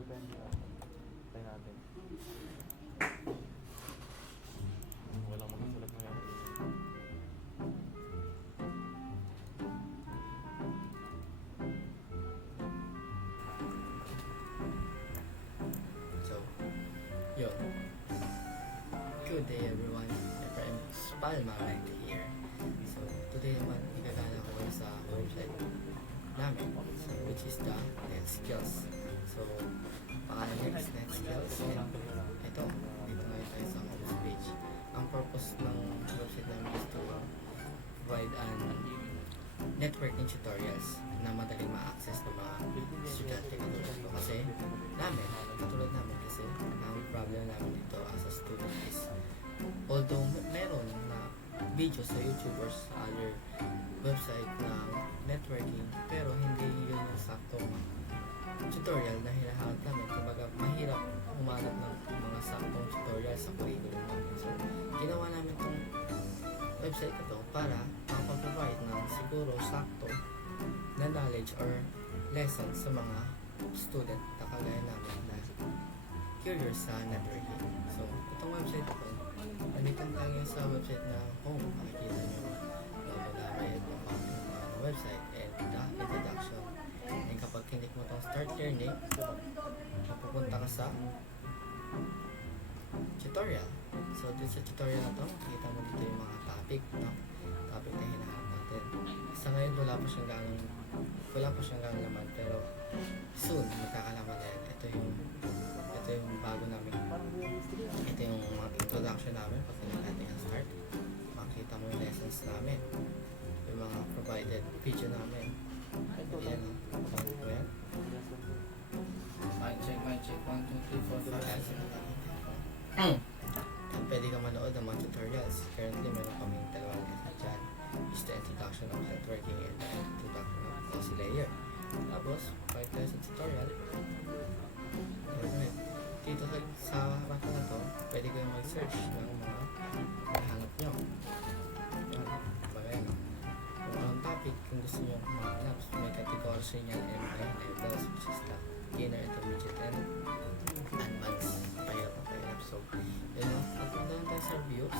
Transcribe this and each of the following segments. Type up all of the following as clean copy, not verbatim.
Depende lang. Tayo natin. Walang magsusulat ngayon. So, yun. Good day everyone. Efraim Palma right here. So, today naman, igagala ko kayo sa website namin. So, which is the NetSkills. So, pangalan niya is NetSkills. And ito, dito ngayon tayo sa home page. Ang purpose ng website namin is to provide an networking tutorials na madaling ma-access ng mga estudyante katulad ko. Kasi katulad namin kasi ang problem namin dito as a student is although meron na videos sa YouTube or sa other website na networking, pero hindi yun yung saktong tutorial na hinahanap namin. Kumbaga mahirap humanap ng mga saktong tutorial sa curriculum namin. So ginawa namin tong website ito para makapag-provide ng siguro sakto na knowledge or lessons sa mga student na kagaya namin na curious sa networking. So, itong website ito, nandito tayo sa website na home. Makikita nyo logo namin, yung website and the introduction. And kapag kinik mo itong start learning, mapupunta ka sa tutorial. So, dito sa tutorial na ito, makikita mo dito yung mga topic, no? Topic na hinahanap natin. Sa ngayon, wala pa siyang ganong laman, pero soon, magkakalaman na yan. Ito yung bago namin. Ito yung mga introduction namin. Pag natin yung start, makikita mo yung lessons namin. Yung mga provided video namin. Ayan, o. Ayan. Mic check. 1, 2, 3, 4, 5. And pwede ka manood ng mga tutorials. Currently, meron kaming dalawang lesson dyan. Is the introduction of networking and the introduction of OSI layer. Tapos, pag tayo sa tutorial, dito sa mata na to, pwede kayong mag-search ng mga hanap nyo. Yan, bagay no. Kung anong topic, kung gusto nyo mahanap, may categories rin yan, MI levels, which is the beginner, intermediate, and advanced. Pahirap. So, yun no, pagpunta lang tayo sa reviews.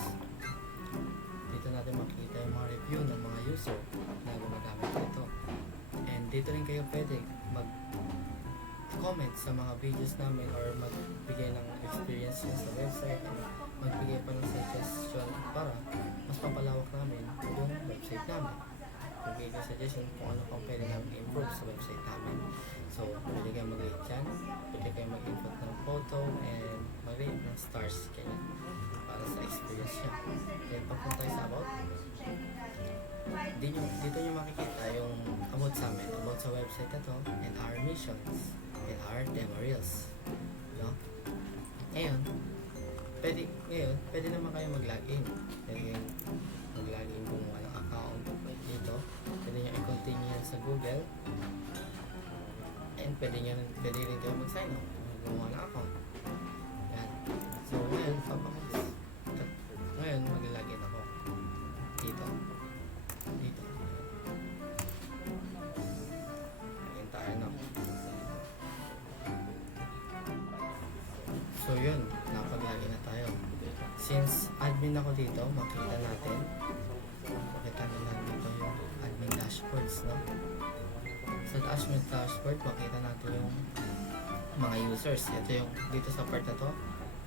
Dito natin makikita yung mga review ng mga user na gumagamit dito. And dito rin kayo pwede mag-comment sa mga videos namin or magbigay ng experience nyo sa website o magbigay pa ng suggestion para mas papalawak namin yung website namin. Magbigay ka suggestion kung ano pang pwede namin improve sa website namin. So, pwede kayo mag-rate dyan, pwede kayo mag-input ng photo and mag-rate ng stars kaya para sa experience nyo. Then, pagpunta tayo sa about, dito nyo makikita yung about sa amin, about sa website na to, and our missions, and our demo reels. No? Ngayon, pwede naman kayo mag-login. Pwede kayong mag-login gumawa ng account dito. Pwede nyo i-continue yan sa Google. And pwede rin kayo mag-sign up. Gumawa ng account. Yan. So, ngayon mag-login ako. Dito. Login tayo na. So, yun. Napag-login na tayo. Since admin ako dito, makita natin dito yung admin dashboards, no? Sa admin dashboard, makita natin yung mga users. Ito yung, dito sa part na to,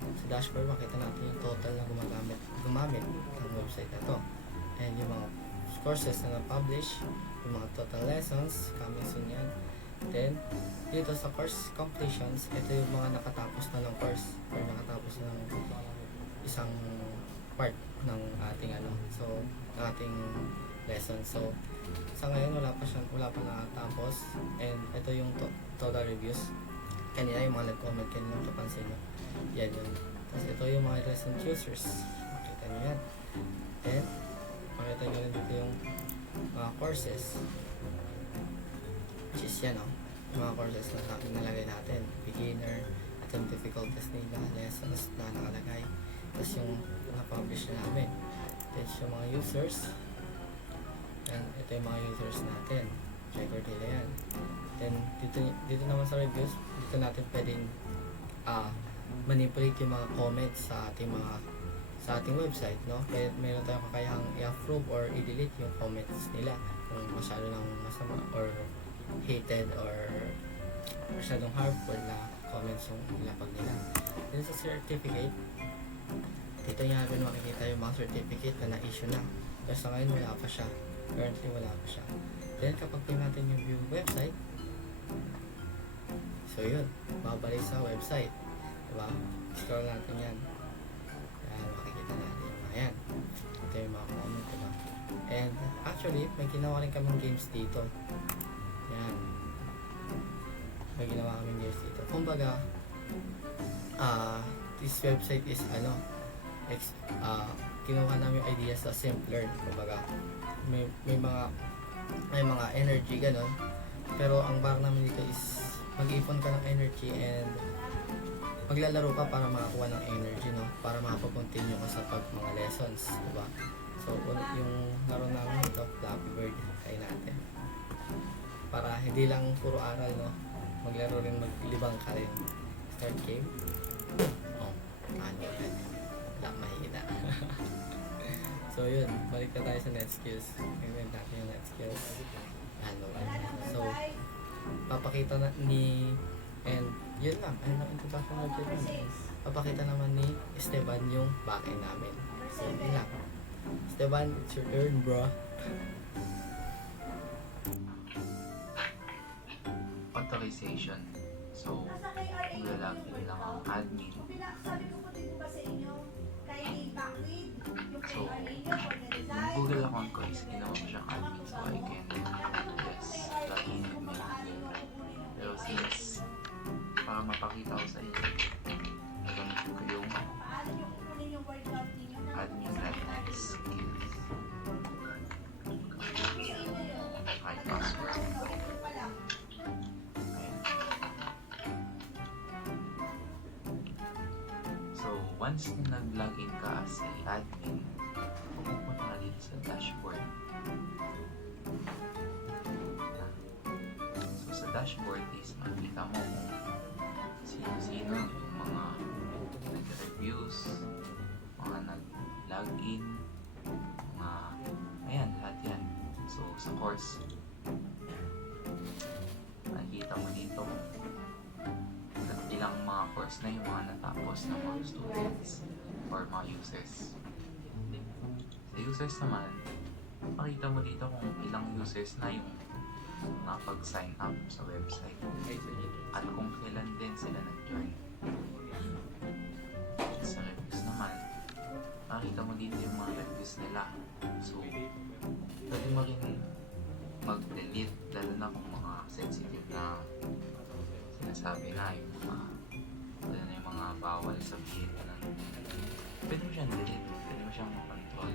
sa dashboard, makita natin yung total na gumamit ng website na to. And yung mga courses na na-publish, yung mga total lessons, coming soon yan. Then, dito sa course completions, ito yung mga nakatapos na ng course or nakatapos na ng isang part ng ating ating lesson. So, sa ngayon wala pa nakatapos. And ito yung total reviews. Kanina yung mga nag-comment, kanina yung kapansin nyo. Yan yun. Tapos ito yung mga lesson choosers. Makita nyo yan. And, makita nyo rin dito yung mga courses. Which is yan o. Yung mga courses na nalagay natin. Beginner, at yung difficulties nila, lessons na nakalagay. Tapos yung na-publish na namin. Tapos yung mga users. And ito yung mga users natin. Record nila yan. Then, dito naman sa reviews, dito natin pwedeng manipulate yung mga comments sa ating website, no? Meron tayong kakayahang i-approve or i-delete yung comments nila kung masyado ng masama or hated or masyadong harmful na comments yung ilapag nila. Then sa certificate, dito nyo natin makikita yung mga certificate na na-issue na. Pero sa ngayon wala pa siya. Currently wala pa siya. Then kapag pin natin yung view website, so yun, babalik sa website. Diba? Scroll natin yan. Yan, makikita natin yung mga yan. Ito yung mga comment, diba? And actually, may ginawa rin kaming games dito. Yan. May ginawa kaming games dito. Kumbaga, this website is kinuha namin yung ideas sa simpler. Kumbaga, may mga energy ganon. Pero ang bar namin dito is mag-ipon ka ng energy and maglalaro ka para makakuha ng energy, no? Para makapapuntinyo ka sa mga lessons, diba? So, yung laro namin ito, Flappy Bird, try natin. Para hindi lang puro aral, no? Maglaro rin, maglibang ka rin. Start game. Oh, ano yan? Wala, mahina. So, yun. Balik na tayo sa net skills. Tingnan natin yung net skills. Ano. So, papakita na and yun lang. Ayun lang introduction na dyan. Papakita naman ni Esteban yung backend namin. So, yun lang. Esteban, it's your turn, bro. Authorization. So, maglalagay lang ang admin. So, yung Google account ko is ginawa ko siyang admin so I can log in with my admin. Pero since para mapakita ko sa inyo, nagamit ko yung admin guidelines skills. Ay, password. Once na nag-login ka as admin, pupunta ka dito sa dashboard. So sa dashboard is makikita mo kung sino-sino yung mga nag-reviews, mga nag-login, ayan, lahat yan. So sa course, nakikita mo dito ilang mga course na yung mga natapos ng mga students or mga users. Sa users naman, makita mo dito kung ilang users na yung nakapag-sign up sa website at kung kailan din sila nag-join. Sa reviews naman, makita mo dito yung mga reviews nila. So, pwede mo rin mag-delete lalo na kung mga sensitive na sinasabi na yung mga bawal sabihin na pwede mo siyang delete, pwede mo siyang control.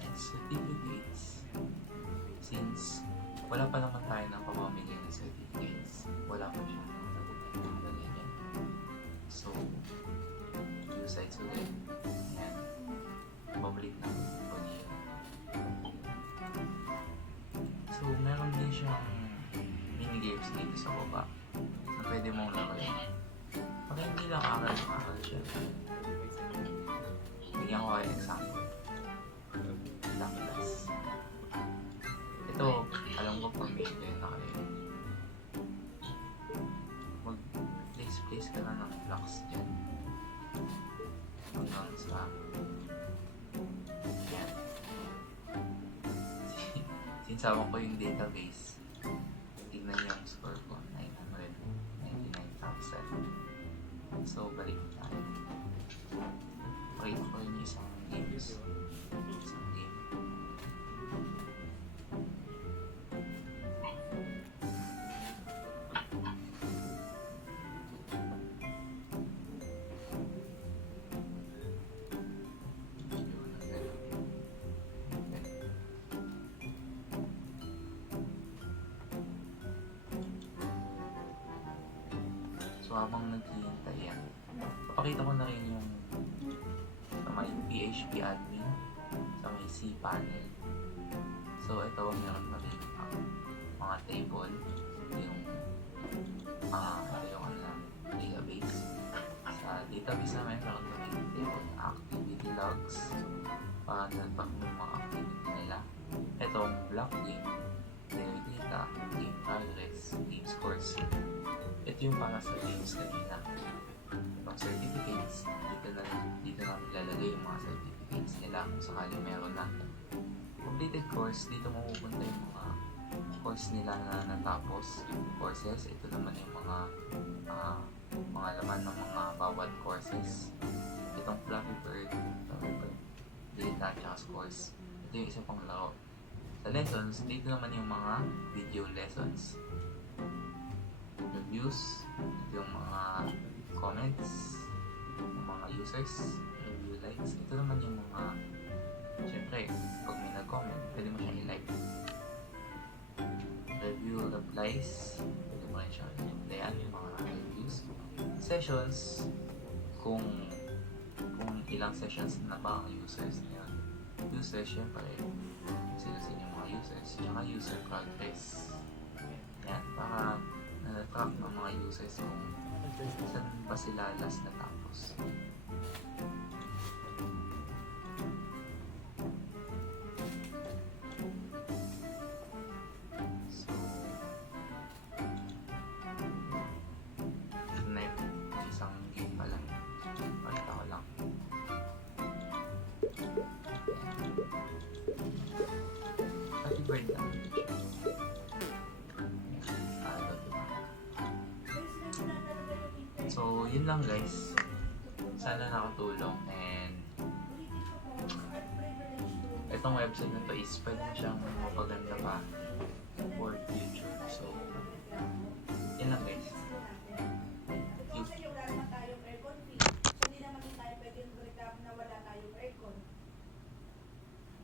And certificates, since wala pa naman tayo ng pamamili ng certificates, wala pa siya ganyan. So yung sites ulit, yan, babalik na po niya. So meron din siyang mini-games dito sa baba na pwede mong laruin. Pag hindi lang aral siya. Bigyan ko kayo example. Lakdas. Ito, alam ko familiar na kayo. Mag-place ka na ng blocks dyan. Hanggang sa yan. Sinsawa ko yung database. Tignan niyo yung score ko, 999,000. So, balik tayo. Rate ko yung isang games. Isang game. So habang naghihintay yan, papakita ko na rin yung sa may PHP admin, sa may cPanel. So ito, meron na rin mga mga table, yung yung database. Sa database namin, meron kami table activity logs para nag-track mo yung mga activity nila. Itong block game, game data, game progress, game scores. Ito yung para sa games kanina. Yung certificates, dito namin lalagay yung mga certificates nila kung sakaling meron na. Completed course, dito mapupunta yung mga course nila na natapos, courses. Ito naman yung mga laman ng mga bawat courses. Itong Flappy Bird, data, at scores. Ito yung isa pang laro. Sa lessons, dito naman yung mga video lessons. Reviews, yung mga comments, yung mga users, review likes. Ito naman yung mga, syempre, pag may nag-comment, pwede mo siyang i-like. Review replies, pwede mo rin siyang i-replyan yung mga reviews. Sessions, kung ilang sessions na ba ang users niya. Users, syempre, sila yung mga users, tsaka user progress. Yan, para na-track ng mga users kung saan ba sila last natapos. So, next, isang game pa lang. Pakita ko lang. Happy birthday. So, yun lang guys. Sana nakatulong and itong website na to is pwede siyang mapaganda pa for future. So,